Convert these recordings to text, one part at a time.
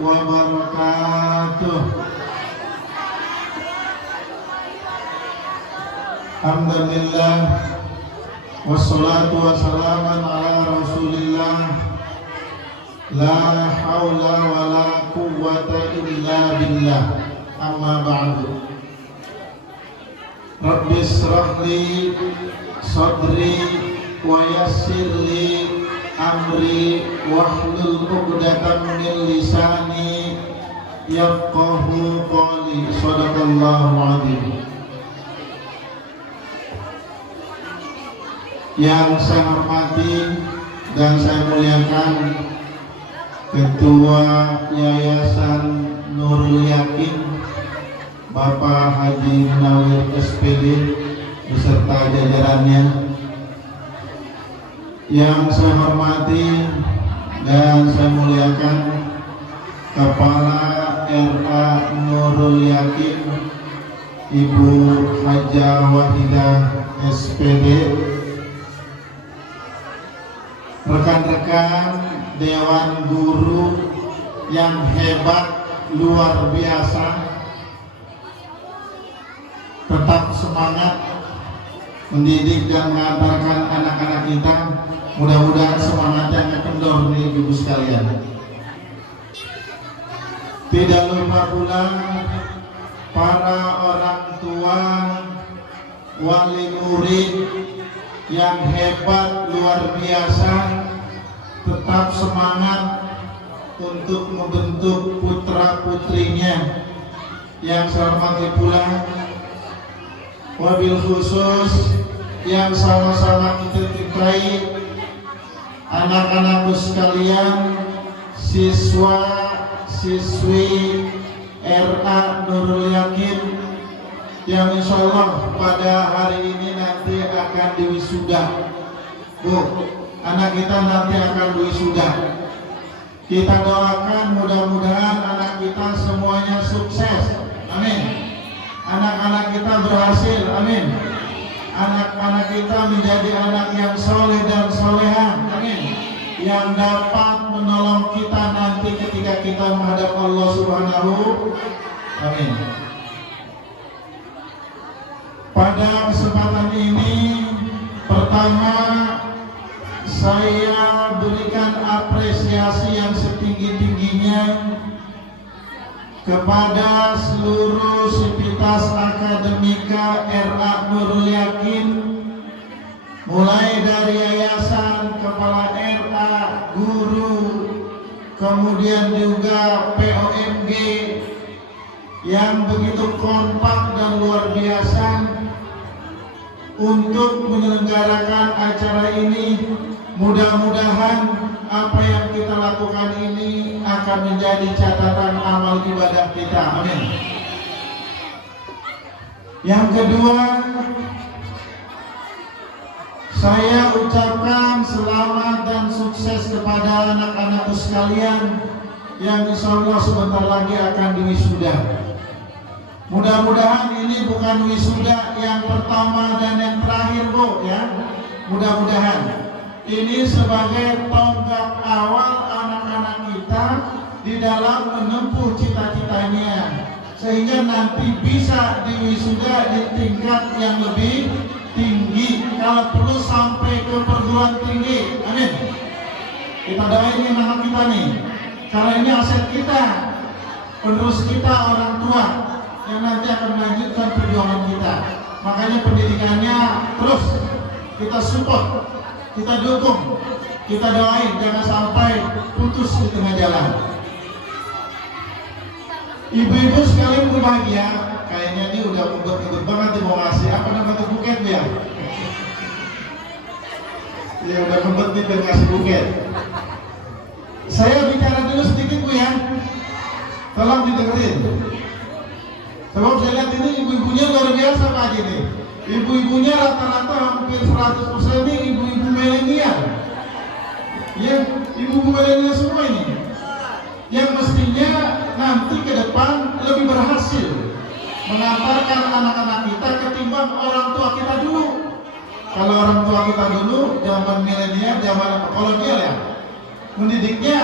wabarakatuh. Alhamdulillah wassalatu wassalamu ala Rasulillah. La haula wala quwwata illa billah. Amma ba'du. Rabbi shrah li sadri wa yassir li amri wahlul 'uqdatam min lisani yafqahu qawli. Shadaqallahu 'azim. Yang saya hormati dan saya muliakan Ketua Yayasan Nurul Yakin Bapak Haji Munawir SPD beserta jajarannya. Yang saya hormati dan saya muliakan Kepala RA Nurul Yakin Ibu Hajah Wahidah SPD, rekan-rekan Dewan Guru yang hebat luar biasa, tetap semangat mendidik dan mengantarkan anak-anak kita. Mudah-mudahan semangatnya nggak kendor nih ibu sekalian. Tidak lupa pula para orang tua, wali murid yang hebat luar biasa, tetap semangat untuk membentuk putra putrinya. Yang saya hormati pula wabil khusus yang sama-sama kita cintai, anak-anakku sekalian, siswa siswi RA Nurul Yakin yang insya Allah pada hari ini nanti akan diwisuda. Bu, anak kita nanti akan diwisuda. Kita doakan mudah-mudahan anak kita semuanya sukses, amin. Anak-anak kita berhasil, amin. Anak-anak kita menjadi anak yang soleh dan soleha, amin. Yang dapat menolong kita nanti ketika kita menghadap Allah Subhanahu, amin. Pada kesempatan ini, pertama saya berikan apresiasi yang setinggi-tingginya kepada seluruh sivitas akademika RA Nurul Yakin, mulai dari yayasan, kepala RA, guru, kemudian juga POMG yang begitu kompak dan luar biasa untuk menyelenggarakan acara ini. Mudah-mudahan apa yang kita lakukan ini akan menjadi catatan amal ibadah kita, amin. Yang kedua, saya ucapkan selamat dan sukses kepada anak-anakku sekalian yang insya Allah sebentar lagi akan diwisuda. Mudah-mudahan ini bukan wisuda yang pertama dan yang terakhir, Bu, ya. Mudah-mudahan ini sebagai tonggak awal anak-anak kita di dalam menempuh cita-citanya, sehingga nanti bisa diwisuda di tingkat yang lebih tinggi, kalau perlu sampai ke perguruan tinggi, amin. Kita doain anak kita nih, karena ini aset kita, penerus kita, orang tua yang nanti akan melanjutkan perjuangan kita. Makanya pendidikannya terus kita support, kita dukung, kita doain jangan sampai putus di tengah jalan. Ibu-ibu sekalian berbahagia, kayaknya ini udah ngebet-ngebet banget nih mau ngasih apa namanya buket ya. Ya udah ngebet nih pengen ngasih buket. Saya bicara dulu sedikit, Bu, ya. Tolong didengerin. Sebab saya lihat ini ibu-ibunya luar biasa Pak Haji nih. Ibu-ibunya rata-rata hampir 100% ini ibu-ibu milenial. Ya, ibu-ibu milenial semua ini. Yang mestinya nanti ke depan lebih berhasil mengantarkan anak-anak kita ketimbang orang tua kita dulu. Kalau orang tua kita dulu zaman milenial, zaman kolonial ya, mendidiknya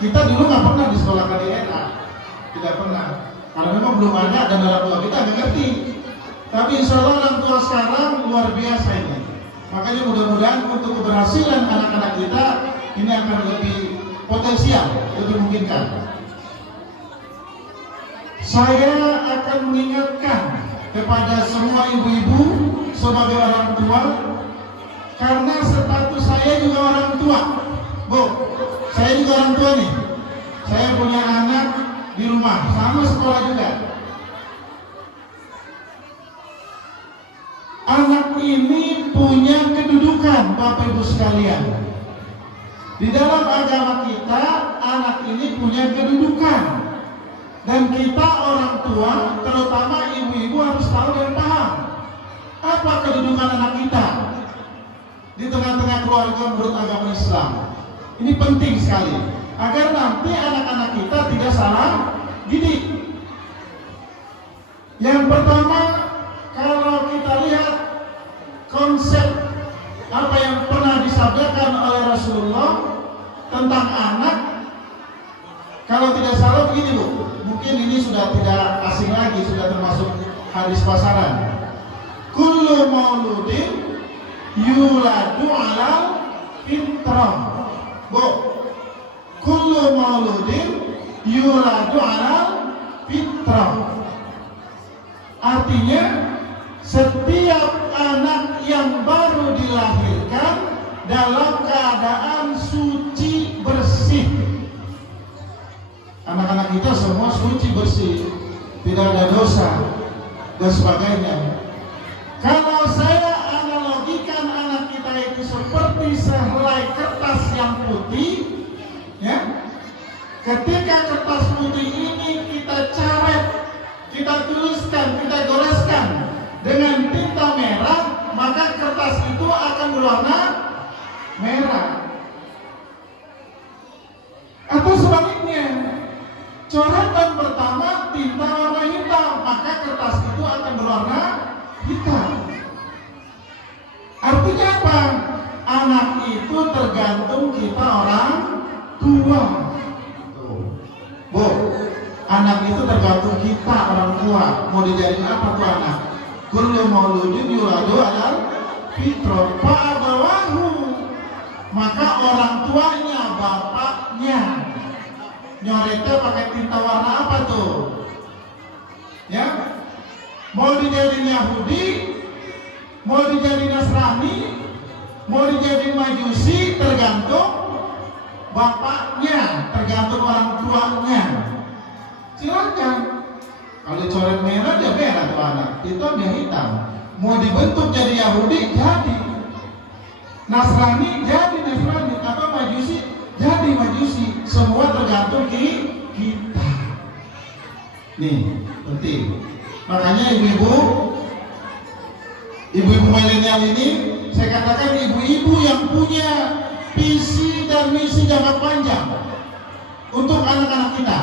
kita dulu nggak pernah disekolahkan di RA. Tidak pernah. Karena memang belum ada dan orang tua kita nggak ngerti. Tapi insya Allah orang tua sekarang luar biasa ini. Makanya mudah-mudahan untuk keberhasilan anak-anak kita ini akan lebih potensial, lebih memungkinkan. Saya akan mengingatkan kepada semua ibu-ibu sebagai orang tua, karena status saya juga orang tua. Bu, saya juga orang tua nih. Saya punya anak di rumah, sama sekolah juga. Anak ini punya kedudukan, Bapak Ibu sekalian. Di dalam agama kita, anak ini punya kedudukan. Dan kita orang tua, terutama ibu-ibu harus tahu dan paham apa kedudukan anak kita di tengah-tengah keluarga menurut agama Islam. Ini penting sekali agar nanti anak-anak kita tidak salah didik. Yang pertama, kalau kita lihat konsep apa yang pernah disabdakan oleh Rasulullah tentang anak, kalau tidak salah begini Bu, mungkin ini sudah tidak asing lagi, sudah termasuk hadis pasaran. Kullu mauludin yuladu ala fitrah. Bu, kullu mauludin yuladu ala fitrah. Artinya setiap anak yang baru dilahirkan dalam keadaan suci bersih. Anak-anak kita semua suci bersih, tidak ada dosa dan sebagainya. Kalau saya analogikan anak kita itu seperti sehelai kertas yang putih, ya. Ketika kertas putih ini kita coret, kita tuliskan, kita goreskan dengan tinta merah, maka kertas itu akan berwarna merah. Atau sebaliknya, coretan pertama tinta warna hitam, maka kertas itu akan berwarna hitam. Artinya apa? Anak itu tergantung kita orang tua. Bu, anak itu tergantung kita orang tua. Mau dijadiin apa tuh anak? Kullu mauludin yuladu alal fitrah fa'abawahu. Maka orang tuanya, bapaknya, nyoretnya pakai tinta warna apa tuh? Ya, mau dijadiin Yahudi, mau dijadiin Nasrani, mau dijadiin Majusi, tergantung bapaknya, tergantung orang tuanya. Silakan. Kalau coret merah dia merah tuh anak, hitam dia hitam. Mau dibentuk jadi Yahudi jadi, Nasrani jadi Nasrani, atau Majusi jadi Majusi. Semua tergantung kita. Nih, penting. Makanya ibu-ibu milenial ini, saya katakan ibu-ibu yang punya visi dan misi jangka panjang untuk anak-anak kita.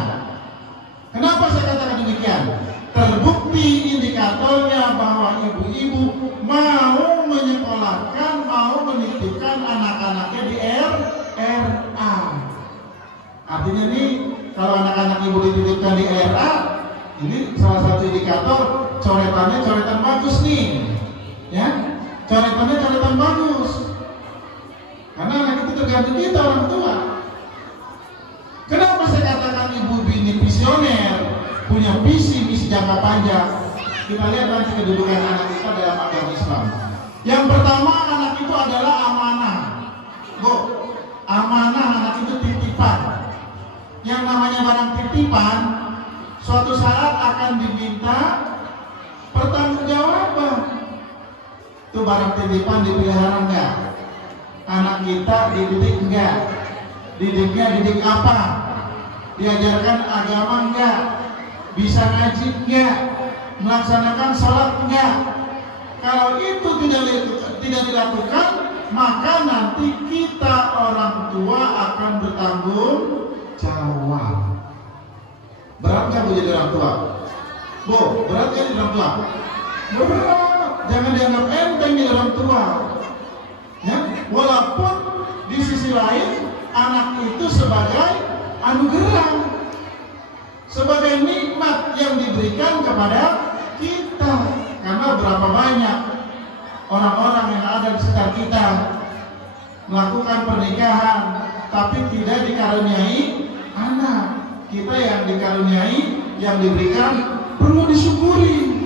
Kenapa saya katakan demikian? Terbukti indikatornya bahwa ibu-ibu mau menyekolahkan, mau menitipkan anak-anaknya di RA. Artinya nih, kalau anak-anak ibu dititipkan di RA, ini salah satu indikator coretannya coretan bagus nih, ya, coretannya coretan bagus. Karena anak itu tergantung kita orang tua. Kenapa saya katakan ibu ini visioner, punya visi misi jangka panjang? Kita lihat nanti kedudukan anak kita dalam agama Islam. Yang pertama, anak itu adalah amanah. Bu, amanah anak itu titipan. Yang namanya barang titipan, suatu saat akan diminta pertanggungjawaban. Itu barang titipan dipelihara enggak? Anak kita dididik enggak? Didiknya didik apa? Diajarkan agama enggak? Bisa ngaji enggak? Melaksanakan sholat enggak? Kalau itu tidak dilakukan, maka nanti kita orang tua akan bertanggung jawab. Berat nggak Bu jadi orang tua? Bu, berat nggak jadi orang tua? Berat. Jangan dianggap enteng jadi orang tua. Ya, walaupun di sisi lain anak itu sebagai anugerah. sebagai nikmat yang diberikan kepada kita. Karena berapa banyak orang-orang yang ada di sekitar kita melakukan pernikahan tapi tidak dikaruniai anak. Kita yang dikaruniai, yang diberikan, perlu disyukuri.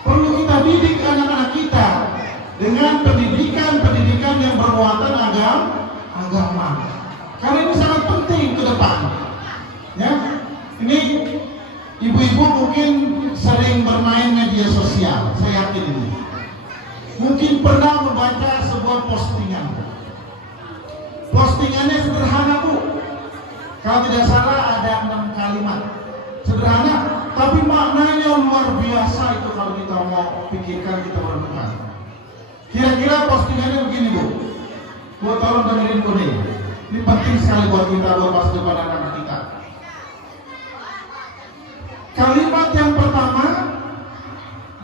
Perlu kita didik anak-anak kita dengan pendidikan yang bermuatan agama. Karena ini sangat penting ke depan. Ya, ini ibu-ibu mungkin sering bermain media sosial, saya yakin ini. Mungkin pernah membaca sebuah postingan. Postingannya sederhana, Bu. Kalau tidak salah ada 6 kalimat. Sederhana, tapi maknanya luar biasa itu kalau kita mau pikirkan, kita renungkan. Kira-kira postingannya begini, Bu. Bu, tolong dengerin Bu nih. Ini penting sekali buat kita, buat masa depan anak-anak kita. Kalimat yang pertama,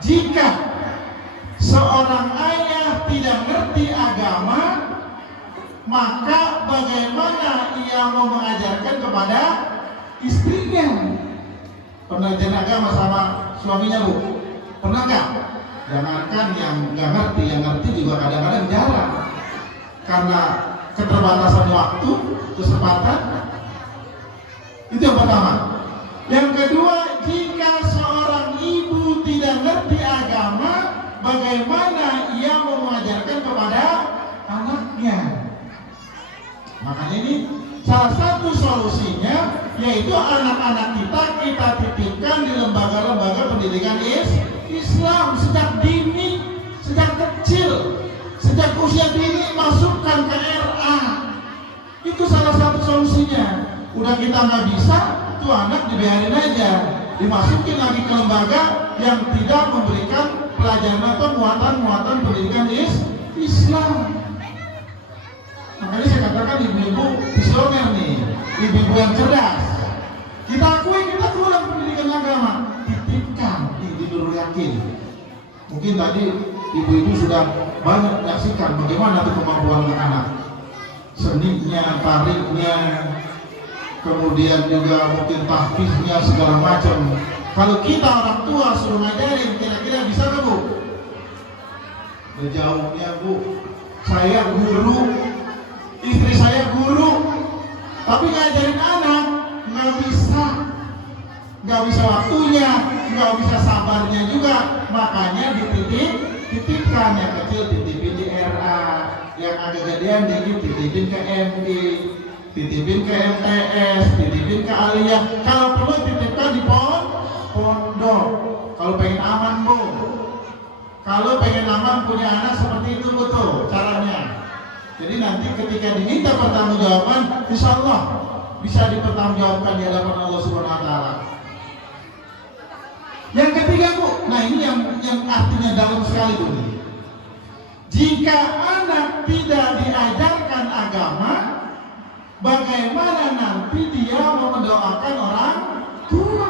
jika seorang ayah tidak ngerti agama, maka bagaimana ia mau mengajarkan kepada istrinya? Pernah ajaran agama sama suaminya, Bu? Pernah nggak? Jangankan yang nggak ngerti, yang ngerti juga kadang-kadang jarang. Karena keterbatasan waktu, kesempatan. Itu yang pertama. Yang kedua, jika seorang ibu tidak ngerti agama, bagaimana ia mau mengajarkan kepada anaknya? Makanya ini salah satu solusinya, yaitu anak-anak kita titipkan di lembaga-lembaga pendidikan Islam sejak dini, sejak kecil, sejak usia dini masukkan ke RA. Itu salah satu solusinya. Udah kita nggak bisa, tuh anak dibiarin aja, dimasukin lagi ke lembaga yang tidak memberikan pelajaran atau muatan pendidikan Islam. Makanya saya katakan ibu-ibu visioner nih, ibu-ibu yang cerdas. Kita akui kita kurang pendidikan agama, titipkan di Nurul Yakin. Mungkin tadi ibu-ibu sudah banyak menyaksikan bagaimana tuh kemampuan anak-anak, seninya, tariknya, kemudian juga mungkin tahfiznya segala macam. Kalau kita orang tua suruh ngajarin, kira-kira bisa nggak, Bu? Jawabnya, Bu, saya guru, istri saya guru, tapi ngajarin anak nggak bisa waktunya, nggak bisa sabarnya juga. Makanya titipkan yang kecil, titipin di RA, yang agak gedean dikit titipin ke MI, titipin ke MTS, titipin ke Aliyah. Kalau perlu titipkan di pondok. Kalau pengen aman, Bu. Kalau pengen aman punya anak seperti itu, betul caranya. Jadi nanti ketika diminta pertanggungjawaban, insya Allah bisa dipertanggungjawabkan di hadapan Allah Subhanahu Wa Taala. Yang ketiga, Bu, nah ini yang artinya dalam sekali, Bu. Jika anak tidak diajarkan agama, bagaimana nanti dia mau mendoakan orang tua?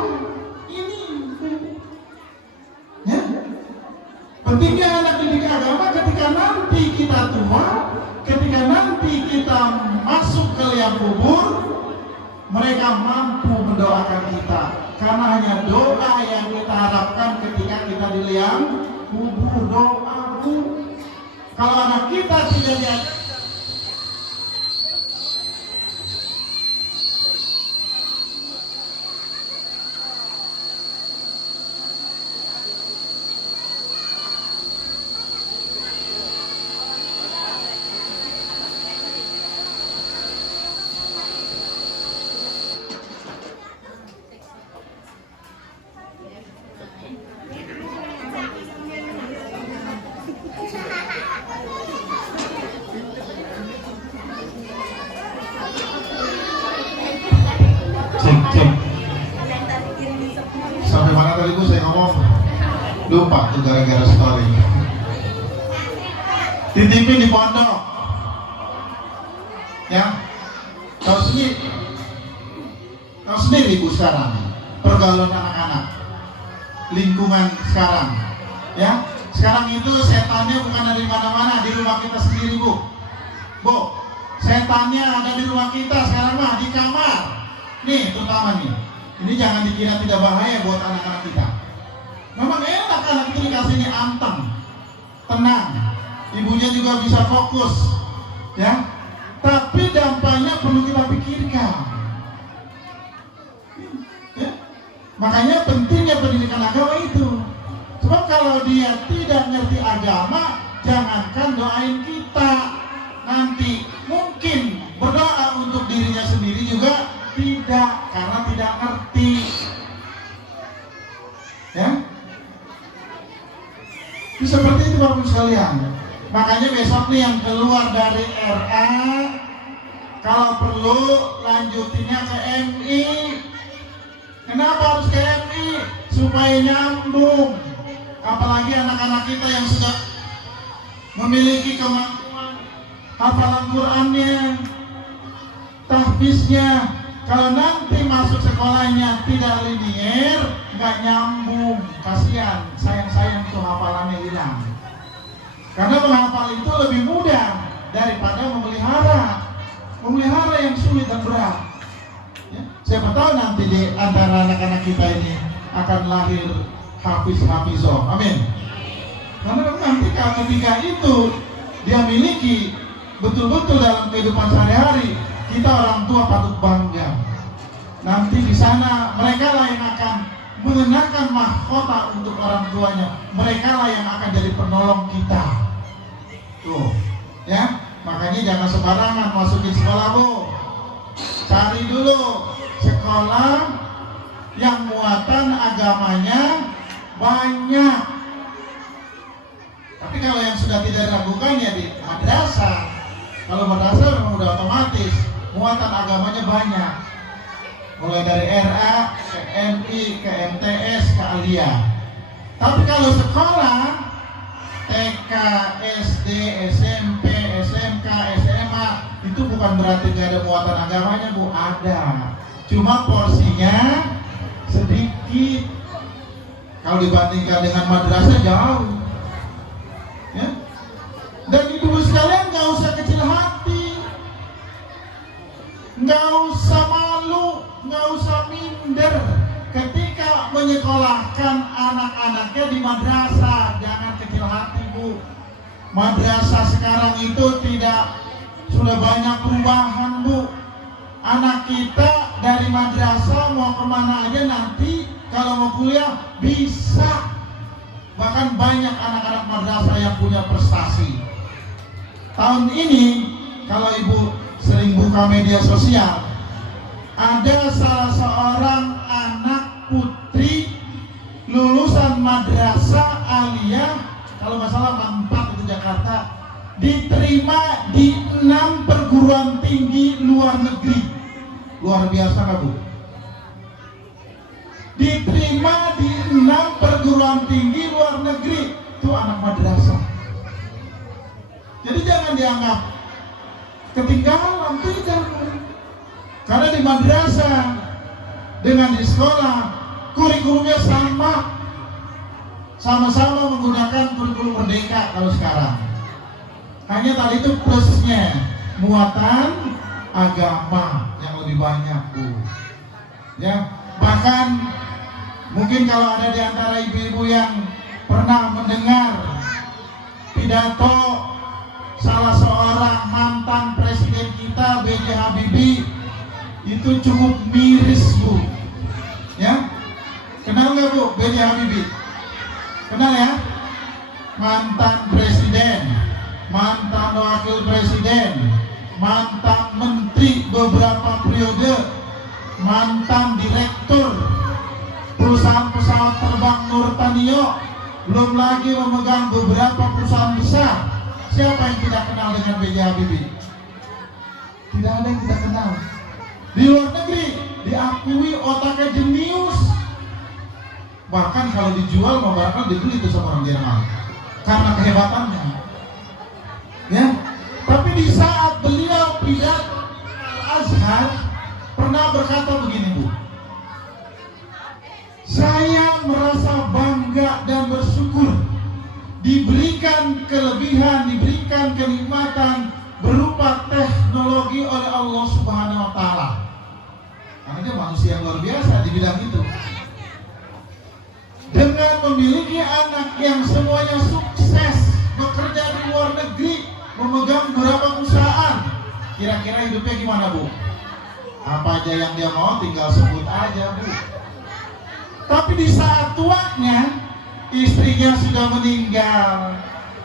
Ini, ya. Pentingnya anak didik agama ketika nanti kita tua, ketika nanti kita masuk ke liang kubur, mereka mampu mendoakan kita. Karena hanya doa yang kita harapkan ketika kita di liang kubur, doa, Bu. Kalau anak kita tidak diajarkan, sampai mana tadi, Bu, saya ngomong lupa tuh gara-gara story. Titipin di pondok, ya. Tahu sendiri, Bu, sekarang pergaulan anak-anak, lingkungan sekarang, ya. Sekarang itu setannya bukan ada di mana-mana, di rumah kita sendiri, Bu. Bu, setannya ada di rumah kita sekarang mah, di kamar. Nih, terutama nih, Ini jangan dikira tidak bahaya buat anak-anak kita. Memang enak anak itu dikasihnya anteng, tenang, ibunya juga bisa fokus, ya. Tapi dampaknya perlu kita pikirkan. Ya? Makanya pentingnya pendidikan agama itu. Sebab kalau dia tidak ngerti agama, jangankan doain kita, nanti mungkin berdoa untuk dirinya sendiri juga tidak, karena tidak ngerti. Ya, itu seperti itu Bapak sekalian. Makanya besok nih yang keluar dari RA, kalau perlu lanjutinnya ke MI. Kenapa harus ke MI? Supaya nyambung. Apalagi anak-anak kita yang sudah memiliki kemampuan hafalan Qur'annya, tahfiznya. Kalau nanti masuk sekolahnya tidak linier, nggak nyambung, kasihan, sayang-sayang itu hafalannya hilang. Karena menghafal itu lebih mudah daripada memelihara yang sulit dan berat. Ya, siapa tahu nanti di antara anak-anak kita ini akan lahir hafiz-hafizoh, amin. Karena nanti kalau ketika itu dia miliki betul-betul dalam kehidupan sehari-hari, kita orang tua patut bangga. Nanti di sana mereka lah yang akan mengenakan mahkota untuk orang tuanya. Mereka lah yang akan jadi penolong kita. Tuh, ya. Makanya jangan sembarangan masukin sekolah, Bu. Cari dulu sekolah yang muatan agamanya banyak. Tapi kalau yang sudah tidak diragukan ya di madrasah. Kalau madrasah memang udah otomatis muatan agamanya banyak, mulai dari RA ke MI ke MTS ke Alia. Tapi kalau sekolah TK, SD, SMP, SMK, SMA itu bukan berarti nggak ada muatan agamanya, Bu. Ada, cuma porsinya sedikit. Kalau dibandingkan dengan madrasah jauh, ya. Dan ibu sekalian nggak usah kecil hati, nggak usah malu, nggak usah minder ketika menyekolahkan anak-anaknya di madrasah. Jangan kecil hati, Bu. Madrasah sekarang itu sudah banyak perubahan, Bu. Anak kita dari madrasah mau kemana aja nanti kalau mau kuliah bisa. Bahkan banyak anak-anak madrasah yang punya prestasi. Tahun ini kalau ibu sering buka media sosial, ada salah seorang anak putri lulusan madrasah aliyah, kalau nggak salah 4 itu Jakarta, diterima di 6 perguruan tinggi luar negeri. Luar biasa nggak, Bu? Diterima di 6 perguruan tinggi luar negeri. Itu anak madrasah. Jadi jangan dianggap ketinggalan, tidak. Karena di madrasah dengan di sekolah kurikulumnya sama-sama menggunakan kurikulum merdeka kalau sekarang. Hanya tadi itu plusnya muatan agama yang lebih banyak, Bu. Ya, bahkan mungkin kalau ada di antara ibu-ibu yang pernah mendengar pidato salah seorang mantan presiden kita, B.J. Habibie, itu cukup miris, Bu. Ya, kenal nggak, Bu, B.J. Habibie? Kenal ya? Mantan presiden, mantan wakil presiden, mantan menteri beberapa periode, mantan direktur perusahaan pesawat terbang Nurtanio, belum lagi memegang beberapa perusahaan besar. Siapa yang tidak kenal dengan B.J. Habibie? Tidak ada yang tidak kenal. Di luar negeri diakui otaknya jenius. Bahkan kalau dijual mau barangkali dibeli itu sama orang Jerman karena kehebatannya. Ya, tapi di saat beliau pidato Al-Azhar pernah berkata begini, Bu. Saya merasa bangga dan bersyukur diberikan kelebihan, diberikan kenikmatan berupa teknologi oleh Allah Subhanahu wa Ta'ala. Karena dia manusia yang luar biasa di bidang memiliki anak yang semuanya sukses, bekerja di luar negeri, memegang beberapa perusahaan, kira-kira hidupnya gimana, Bu? Apa aja yang dia mau tinggal sebut aja, Bu. Tapi di saat tuanya, istrinya sudah meninggal,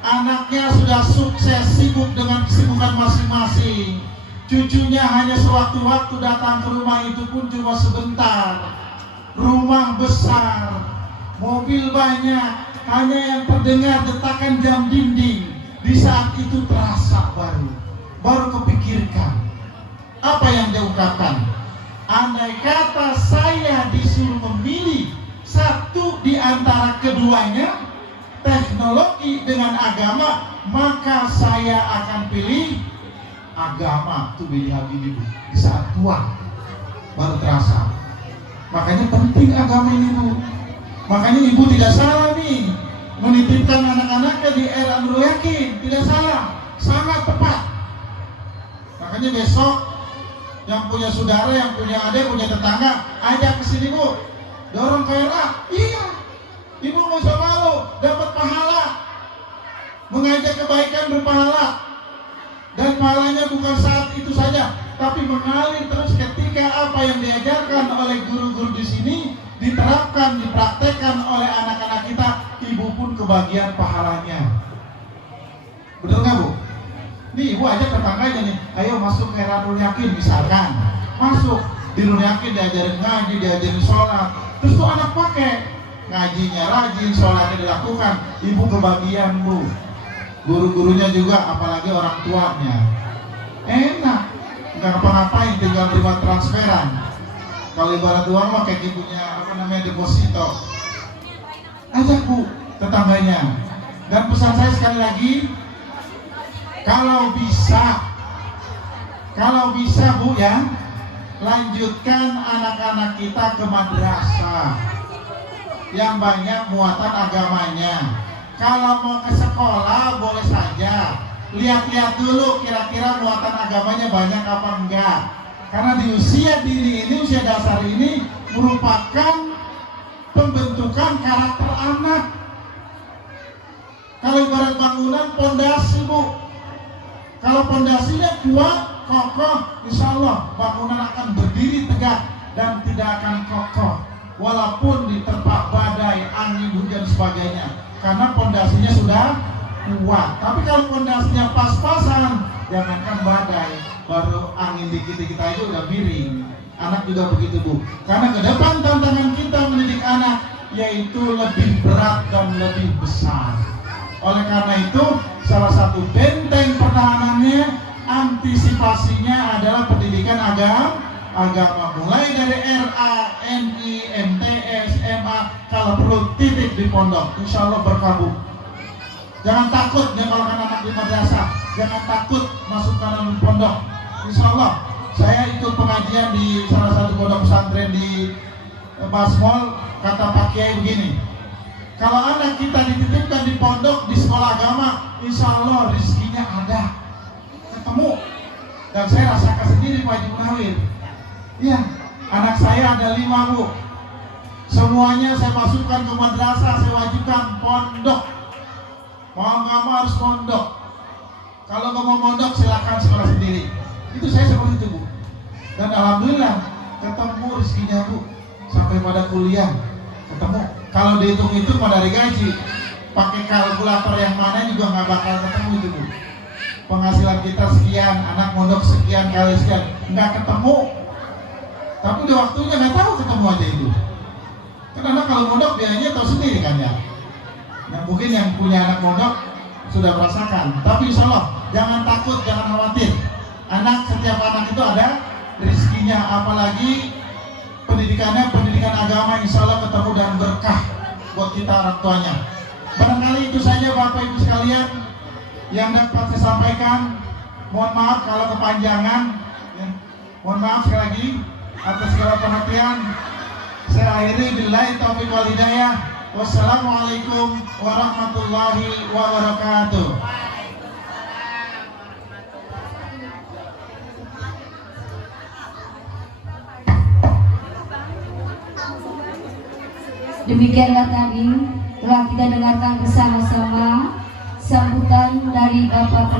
anaknya sudah sukses, sibuk dengan kesibukan masing-masing, cucunya hanya sewaktu-waktu datang ke rumah itu pun cuma sebentar. Rumah besar, mobil banyak, hanya yang terdengar detakan jam dinding. Di saat itu terasa baru kepikirkan apa yang dia ungkapkan. Andai kata saya disuruh memilih satu di antara keduanya, teknologi dengan agama, maka saya akan pilih agama. Itu pilihan ini, Bu. Di saat tua baru terasa. Makanya penting agama ini, Bu. Makanya ibu tidak salah nih menitipkan anak-anaknya di era Nurul Yakin. Tidak salah, sangat tepat. Makanya besok yang punya saudara, yang punya adik, punya tetangga, ajak ke sini, Bu. Dorong ke RA. Iya, ibu nggak usah malu, dapat pahala. Mengajak kebaikan berpahala. Dan pahalanya bukan saat itu saja, tapi mengalir terus ketika apa yang diajarkan oleh guru-guru di sini diterapkan, dipraktekkan oleh anak-anak kita, ibu pun kebagian pahalanya. Betul nggak, Bu? Nih ibu ajak tetangganya nih, ayo masuk ke era Nurul Yakin misalkan. Masuk, di Nurul Yakin diajarin ngaji, diajarin sholat. Terus tuh anak pakai, ngajinya rajin, sholatnya dilakukan, ibu kebagian, Bu. Guru-gurunya juga, apalagi orang tuanya. Enak, nggak ngapa-ngapain, tinggal terima transferan. Kalau ibarat uang mah kayak punya deposito. Ajak, Bu, tetangganya. Dan pesan saya sekali lagi, kalau bisa Bu ya, lanjutkan anak-anak kita ke madrasah yang banyak muatan agamanya. Kalau mau ke sekolah boleh saja, lihat-lihat dulu kira-kira muatan agamanya banyak apa enggak. Karena di usia dini ini, usia dasar ini merupakan pembentukan karakter anak. Kalau ibarat bangunan, pondasi, Bu. Kalau pondasinya kuat, kokoh, insya Allah bangunan akan berdiri tegak dan tidak akan kokoh, walaupun diterpa badai, angin, hujan, sebagainya. Karena pondasinya sudah kuat. Tapi kalau pondasinya pas-pasan, jangankan badai, baru angin dikit-dikit aja udah miring. Anak juga begitu, Bu. Karena ke depan tantangan kita mendidik anak yaitu lebih berat dan lebih besar. Oleh karena itu, salah satu benteng pertahanannya, antisipasinya adalah pendidikan agama. Mulai dari RA, MI, MTS, MA, kalau perlu titik di pondok, insya Allah berkabung. Jangan takut nyekolahkan anak di madrasah, jangan takut masuk kanan pondok. Insya Allah, saya ikut pengajian di salah satu pondok pesantren di Basmol, kata Pak Kiai begini, kalau anak kita dititipkan di pondok, di sekolah agama, insya Allah rezekinya ada, ketemu. Dan saya rasakan sendiri Pak Haji Munawir. Iya, anak saya ada 5, Bu. Semuanya saya masukkan ke madrasah, saya wajibkan pondok. Mau nggak mau harus pondok. Kalau nggak mau pondok silakan sekolah sendiri. Itu saya seperti itu, Bu. Dan alhamdulillah ketemu rezekinya, Bu. Sampai pada kuliah ketemu. Kalau dihitung-hitung pada dari gaji, pakai kalkulator yang mana juga nggak bakal ketemu itu, Bu. Penghasilan kita sekian, anak mondok sekian kali sekian, nggak ketemu. Tapi udah waktunya nggak tahu ketemu aja itu. Karena kalau mondok biayanya tahu sendiri kan ya. Nah, mungkin yang punya anak mondok sudah merasakan. Tapi insya Allah jangan takut, jangan khawatir. Setiap anak itu ada rezekinya, apalagi pendidikannya pendidikan agama, insya Allah ketemu dan berkah buat kita orang tuanya. Barangkali itu saja Bapak Ibu sekalian yang dapat saya sampaikan. Mohon maaf kalau kepanjangan ya. Mohon maaf sekali lagi atas segala perhatian. Saya akhiri billahi taufiq wal hidayah. Wassalamualaikum warahmatullahi wabarakatuh. Demikianlah tadi telah kita dengarkan bersama-sama sambutan dari Bapak